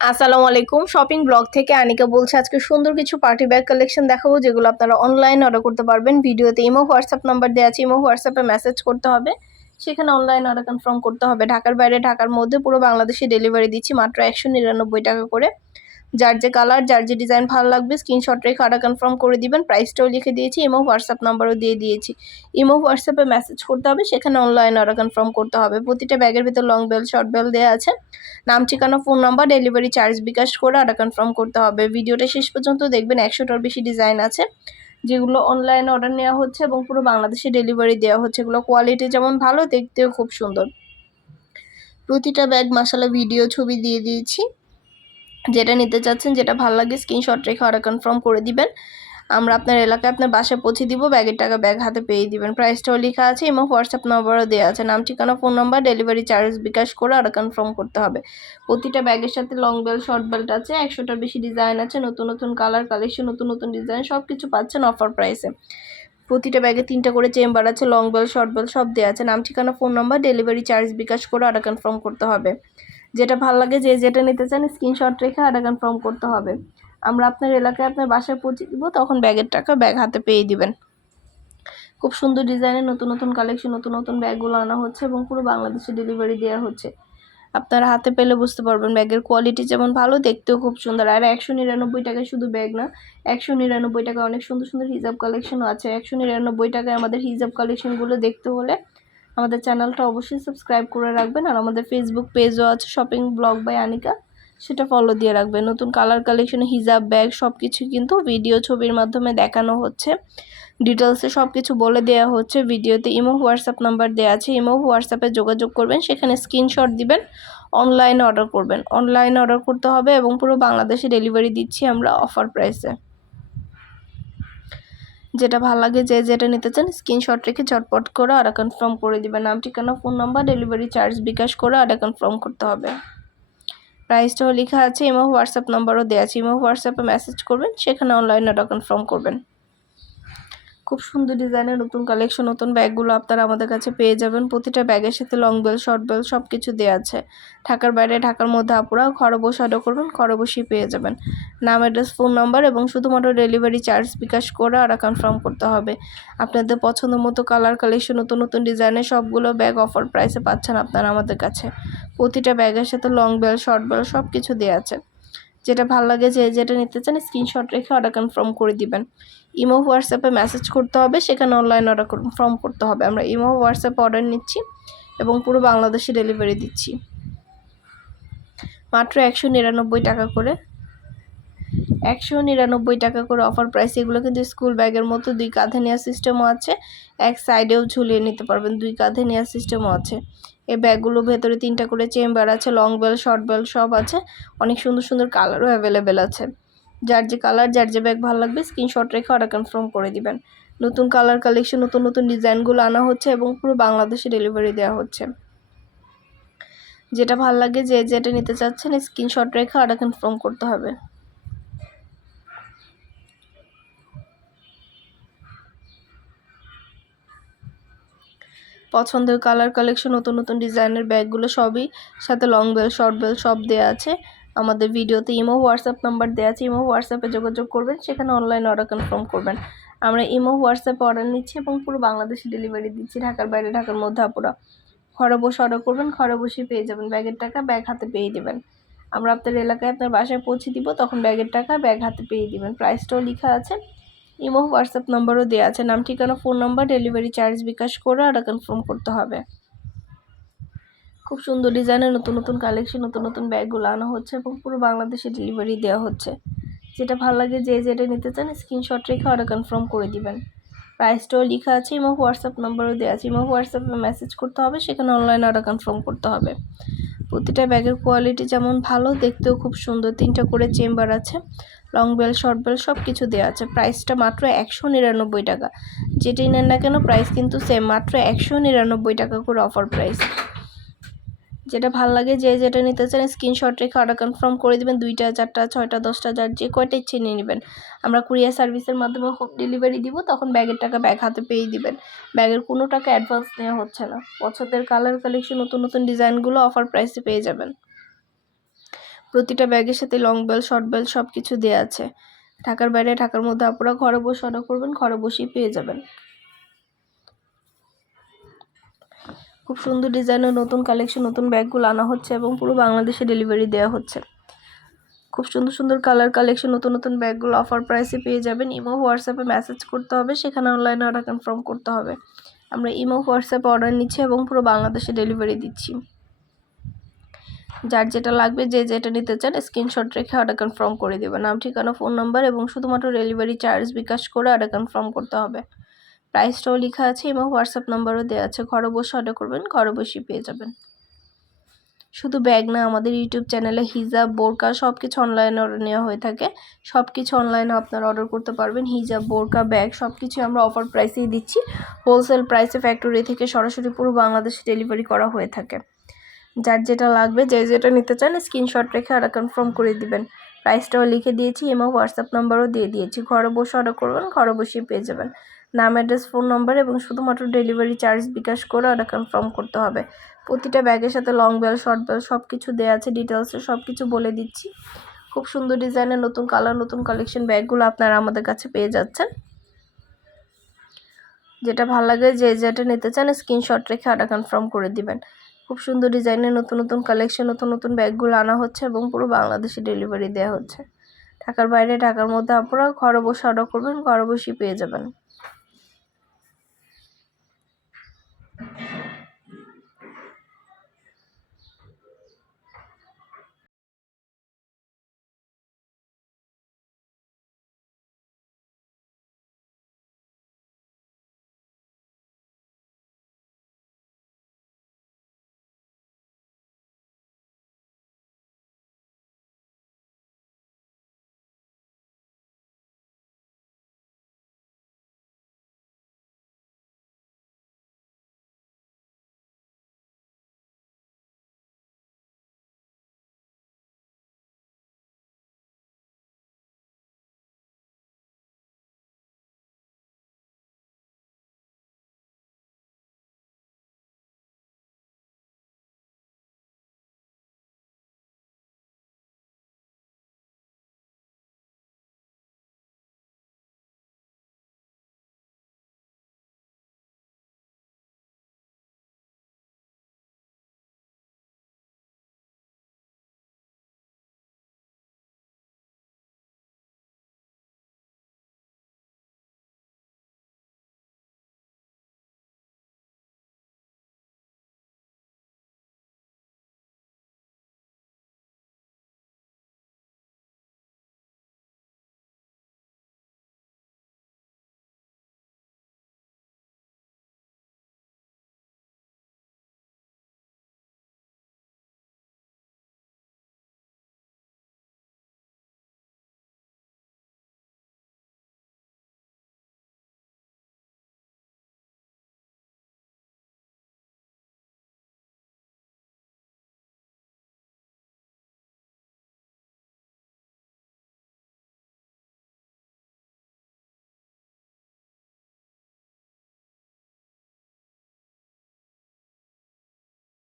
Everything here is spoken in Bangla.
আসসালামু আলাইকুম। শপিং ব্লগ থেকে আনিকা বলছে, আজকে সুন্দর কিছু পার্টি ব্যাগ কালেকশন দেখাবো, যেগুলো আপনারা অনলাইন অর্ডার করতে পারবেন। ভিডিওতে ইমো হোয়াটসঅ্যাপ নাম্বার দেওয়া আছে ইমো হোয়াটসঅ্যাপে মেসেজ করতে হবে। সেখানে অনলাইন অর্ডার কনফার্ম করতে হবে। ঢাকার বাইরে, ঢাকার মধ্যে পুরো বাংলাদেশে ডেলিভারি দিচ্ছি মাত্র একশো নিরানব্বই টাকা করে। যার যে কালার যার যে ডিজাইন ভালো লাগবে স্ক্রিনশট রেখে অর্ডার কনফার্ম করে দিবেন। প্রাইসটাও লিখে দিয়েছি ইমো হোয়াটসঅ্যাপ নাম্বারও দিয়ে দিয়েছি। ইমো হোয়াটসঅ্যাপে মেসেজ করতে হবে, সেখানে অনলাইন অর্ডার কনফার্ম করতে হবে। প্রতিটা ব্যাগের ভিতর লং বেল শর্ট বেল দেওয়া আছে। নাম, ঠিকানা phone number delivery charge bKash করে অর্ডার কনফার্ম করতে হবে। ভিডিওটা শেষ পর্যন্ত দেখবেন, একশোটার বেশি ডিজাইন আছে। যেগুলো অনলাইন অর্ডার নেওয়া হচ্ছে এবং পুরো বাংলাদেশে ডেলিভারি দেওয়া হচ্ছে। এগুলো কোয়ালিটি যেমন ভালো, দেখতেও খুব সুন্দর। প্রতিটা ব্যাগ মশালা ভিডিও ছবি দিয়ে দিয়েছি। যেটা নিতে চাচ্ছেন, যেটা ভালো লাগে স্ক্রিনশট রেখে অর্ডার কনফার্ম করে দিবেন। আমরা আপনার এলাকায় আপনার বাসায় পৌঁছে দিব ব্যাগের টাকা ব্যাগ হাতে পেয়ে দিবেন। প্রাইসটাও লেখা আছে এবং হোয়াটসঅ্যাপ নম্বরও দেওয়া আছে। নাম, ঠিকানা phone number delivery charge bKash করে অর্ডার কনফার্ম করতে হবে। প্রতিটা ব্যাগের সাথে লং বেল্ট শর্ট বেল্ট আছে, একশোটার বেশি ডিজাইন আছে, নতুন নতুন কালার কালেকশন নতুন নতুন ডিজাইন সব কিছু পাচ্ছেন অফার প্রাইসে প্রতিটা ব্যাগে তিনটা করে চেম্বার আছে লং বেল শর্ট বেল সব দেওয়া আছে। নাম, ঠিকানা phone number delivery charge bKash করে অর্ডার কনফার্ম করতে হবে। যেটা ভালো লাগে যে যেটা নিতে চান স্ক্রিনশট রেখে অর্ডার কনফার্ম করতে হবে। আমরা আপনার এলাকায় আপনার বাসায় পৌঁছে দিব, তখন ব্যাগের টাকা ব্যাগ হাতে পেয়ে দিবেন। খুব সুন্দর ডিজাইনের নতুন নতুন কালেকশন নতুন নতুন ব্যাগগুলো আনা হচ্ছে এবং পুরো বাংলাদেশে ডেলিভারি দেওয়া হচ্ছে। আপনারা হাতে পেলে বুঝতে পারবেন ব্যাগের কোয়ালিটি যেমন ভালো, দেখতেও খুব সুন্দর। আর একশো নিরানব্বই টাকায় শুধু ব্যাগ না, একশো নিরানব্বই টাকায় অনেক সুন্দর সুন্দর হিজাব কালেকশনও আছে। একশো নিরানব্বই টাকায় আমাদের হিজাব কালেকশনগুলো দেখতে হলে আমাদের চ্যানেলটা অবশ্যই সাবস্ক্রাইব করে রাখবেন আর আমাদের ফেসবুক পেজও আছে শপিং ব্লগ বাই আনিকা সেটা ফলো দিয়ে রাখবেন। নতুন কালার কালেকশন হিজাব ব্যাগ সব কিছু কিন্তু ভিডিও ছবির মাধ্যমে দেখানো হচ্ছে। ডিটেলসে সব কিছু বলে দেওয়া হচ্ছে। ভিডিওতে ইমো হোয়াটসঅ্যাপ নাম্বার দেওয়া আছে। ইমো হোয়াটসঅ্যাপে যোগাযোগ করবেন। সেখানে স্ক্রিনশট দিবেন। অনলাইনে অর্ডার করবেন। অনলাইনে অর্ডার করতে হবে এবং পুরো বাংলাদেশে ডেলিভারি দিচ্ছি আমরা অফার প্রাইসে যেটা ভালো লাগে যে যেটা নিতে চান স্ক্রিনশট রেখে চটপট করে অর্ডার কনফার্ম করে দেবেন। নাম, ঠিকানা phone number delivery charge bKash করে অর্ডার কনফার্ম করতে হবে। প্রাইসটাও লেখা আছে ইমো হোয়াটসঅ্যাপ নাম্বারও দেওয়া আছে। ইমো হোয়াটসঅ্যাপে মেসেজ করবেন, সেখানে অনলাইনে অর্ডার কনফার্ম করবেন। খুব সুন্দর ডিজাইনের নতুন কালেকশন নতুন ব্যাগগুলো আপনারা আমাদের কাছে পেয়ে যাবেন। প্রতিটা ব্যাগের সাথে লং বেল শর্ট বেল সব কিছু দেওয়া আছে। ঢাকার বাইরে, ঢাকার মধ্যে আপুরা ঘরে বসে অর্ডার করবেন, ঘরে বসেই পেয়ে যাবেন। নাম অ্যাড্রেস ফোন নাম্বার এবং শুধুমাত্র ডেলিভারি চার্জ বিকাশ করে আর কনফার্ম করতে হবে। আপনাদের পছন্দ মতো কালার কালেকশন নতুন নতুন ডিজাইনের সবগুলো ব্যাগ অফার প্রাইসে পাচ্ছেন আপনারা আমাদের কাছে। প্রতিটা ব্যাগের সাথে লং বেল শর্ট বেল সব কিছু দেওয়া আছে। যেটা ভালো লাগে যে যেটা নিতে চান স্ক্রিনশট রেখে অর্ডার কনফার্ম করে দিবেন। ইমো হোয়াটসঅ্যাপে মেসেজ করতে হবে, সেখানে অনলাইন অর্ডার কনফার্ম করতে হবে। আমরা ইমো হোয়াটসঅ্যাপে অর্ডার নিচ্ছি এবং পুরো বাংলাদেশে ডেলিভারি দিচ্ছি। মাত্র একশো নিরানব্বই টাকা করে। একশো নিরানব্বই টাকা করে অফার প্রাইস এগুলো কিন্তু স্কুল ব্যাগের মতো, দুই কাঁধে নেওয়ার সিস্টেমও আছে। এক সাইডেও ঝুলিয়ে নিতে পারবেন, দুই কাঁধে নেওয়ার সিস্টেমও আছে। এই ব্যাগগুলোর ভেতরে তিনটা করে চেম্বার আছে লং বেল শর্ট বেল সব আছে। অনেক সুন্দর সুন্দর কালারও অ্যাভেলেবেল আছে। যার যে কালার যার যে ব্যাগ ভালো লাগবে স্ক্রিনশট রেখে অর্ডার কনফার্ম করে দিবেন। নতুন কালার কালেকশন নতুন নতুন ডিজাইনগুলো আনা হচ্ছে এবং পুরো বাংলাদেশে ডেলিভারি দেওয়া হচ্ছে। যেটা ভালো লাগে, যে যেটা নিতে চাচ্ছেন স্ক্রিনশট রেখে অর্ডার কনফার্ম করতে হবে। পছন্দের কালার কালেকশন নতুন নতুন ডিজাইনের ব্যাগগুলো সবই সাথে লং বেল শর্ট বেল সব দেওয়া আছে। আমাদের ভিডিওতে ইমো হোয়াটসঅ্যাপ নাম্বার দেওয়া আছে, ইমো হোয়াটসঅ্যাপে যোগাযোগ করবেন, সেখানে অনলাইন অর্ডার কনফার্ম করবেন। আমরা ইমো হোয়াটসঅ্যাপে অর্ডার নিচ্ছি এবং পুরো বাংলাদেশে ডেলিভারি দিচ্ছি, ঢাকার বাইরে, ঢাকার মধ্যে আপুরা। ঘরে বসে অর্ডার করবেন, ঘরে বসেই পেয়ে যাবেন ব্যাগের টাকা, ব্যাগ হাতে পেয়ে দেবেন। আমরা আপনার এলাকায় আপনার বাসায় পৌঁছে দিব, তখন ব্যাগের টাকা ব্যাগ হাতে পেয়ে দিবেন। প্রাইসটাও লেখা আছে। ইমো, হোয়াটসঅ্যাপ নাম্বারও দেওয়া আছে। নাম, ঠিকানা, phone number, delivery charge bKash করে অর্ডার কনফার্ম করতে হবে। খুব সুন্দর ডিজাইনের নতুন নতুন কালেকশন, নতুন নতুন ব্যাগগুলো আনা হচ্ছে এবং পুরো বাংলাদেশে ডেলিভারি দেওয়া হচ্ছে। যেটা ভালো লাগে যে যেটা নিতে চান, স্ক্রিনশট রেখে অর্ডার কনফার্ম করে দিবেন। প্রাইসটাও লেখা আছে, ইমো, হোয়াটসঅ্যাপ নাম্বারও দেওয়া আছে। ইমো, হোয়াটসঅ্যাপে মেসেজ করতে হবে, সেখানে অনলাইন অর্ডার কনফার্ম করতে হবে। প্রতিটা ব্যাগের কোয়ালিটি যেমন ভালো, দেখতেও খুব সুন্দর। তিনটা করে চেম্বার আছে। লং বেল, শর্ট বেল সব কিছু দেওয়া আছে। প্রাইসটা মাত্র একশো নিরানব্বই টাকা। যেটাই নেন না কেন, প্রাইস কিন্তু সেম মাত্র একশো নিরানব্বই টাকা করে অফার প্রাইস যেটা ভালো লাগে, যে যেটা নিতে চান স্ক্রিনশট রেখে অর্ডার কনফার্ম করে দেবেন। দুইটা, চারটা, ছয়টা, দশটা, যার যে কয়টা ইচ্ছে নিয়ে নেবেন। আমরা কুরিয়ার সার্ভিসের মাধ্যমে হোম ডেলিভারি দিব, তখন ব্যাগের টাকা ব্যাগ হাতে পেয়ে দিবেন। ব্যাগের কোনো টাকা অ্যাডভান্স নেওয়া হচ্ছে না। পছন্দের কালার কালেকশন নতুন নতুন ডিজাইনগুলো অফার প্রাইসে পেয়ে যাবেন। প্রতিটা ব্যাগের সাথে লং বেল শর্ট বেল সব কিছু দেওয়া আছে। ঢাকার বাইরে, ঢাকার মধ্যে আপনারা ঘরে বসে অর্ডার করবেন, ঘরে বসেই পেয়ে যাবেন। খুব সুন্দর ডিজাইনের নতুন কালেকশন নতুন ব্যাগগুলো আনা হচ্ছে এবং পুরো বাংলাদেশে ডেলিভারি দেওয়া হচ্ছে। খুব সুন্দর সুন্দর কালার কালেকশন নতুন নতুন ব্যাগগুলো অফার প্রাইসে পেয়ে যাবেন। ইমো, হোয়াটসঅ্যাপে মেসেজ করতে হবে, সেখানে অনলাইনে অর্ডার কনফার্ম করতে হবে। আমরা ইমো, হোয়াটসঅ্যাপে অর্ডার নিচ্ছি এবং পুরো বাংলাদেশে ডেলিভারি দিচ্ছি। যার যেটা লাগবে, যে যেটা নিতে চান স্ক্রিনশট রেখে অর্ডার কনফার্ম করে দেবেন। নাম, ঠিকানা ফোন নাম্বার এবং শুধুমাত্র ডেলিভারি চার্জ বিকাশ করে অর্ডার কনফার্ম করতে হবে। প্রাইসটাও লেখা আছে এবং হোয়াটসঅ্যাপ নাম্বারও দেওয়া আছে। ঘরে বসে অর্ডার করবেন, ঘরে বসেই পেয়ে যাবেন। শুধু ব্যাগ না, আমাদের ইউটিউব চ্যানেলে হিজাব, বোরকা সব কিছু অনলাইনে অর্ডার নেওয়া হয়ে থাকে। সব কিছু অনলাইনে আপনারা অর্ডার করতে পারবেন। হিজাব, বোরকা, ব্যাগ সব কিছু আমরা অফার প্রাইসেই দিচ্ছি। হোলসেল প্রাইসে ফ্যাক্টরি থেকে সরাসরি পুরো বাংলাদেশে ডেলিভারি করা হয়ে থাকে। যার যেটা লাগবে, যে যেটা নিতে চান স্ক্রিনশট রেখে অর্ডার কনফার্ম করে দিবেন। প্রাইসটাও লিখে দিয়েছি এবং হোয়াটসঅ্যাপ নাম্বারও দিয়ে দিয়েছি। ঘরে বসে অর্ডার করবেন, ঘরে বসেই পেয়ে যাবেন। নাম অ্যাড্রেস ফোন নাম্বার এবং শুধুমাত্র ডেলিভারি চার্জ বিকাশ করে অর্ডার কনফার্ম করতে হবে। প্রতিটা ব্যাগের সাথে লং বেল শর্ট বেল সব কিছু দেওয়া আছে ডিটেলসে সব কিছু বলে দিচ্ছি। খুব সুন্দর ডিজাইনের নতুন কালার নতুন কালেকশন ব্যাগগুলো আপনারা আমাদের কাছে পেয়ে যাচ্ছেন। যেটা ভালো লাগে, যে যেটা নিতে চান স্ক্রিনশট রেখে অর্ডার কনফার্ম করে দিবেন। খুব সুন্দর ডিজাইনের নতুন নতুন কালেকশন নতুন নতুন ব্যাগগুলো আনা হচ্ছে এবং পুরো বাংলাদেশে ডেলিভারি দেওয়া হচ্ছে। ঢাকার বাইরে, ঢাকার মধ্যে আপনারা ঘরে বসে অর্ডার করবেন, ঘরে বসেই পেয়ে যাবেন।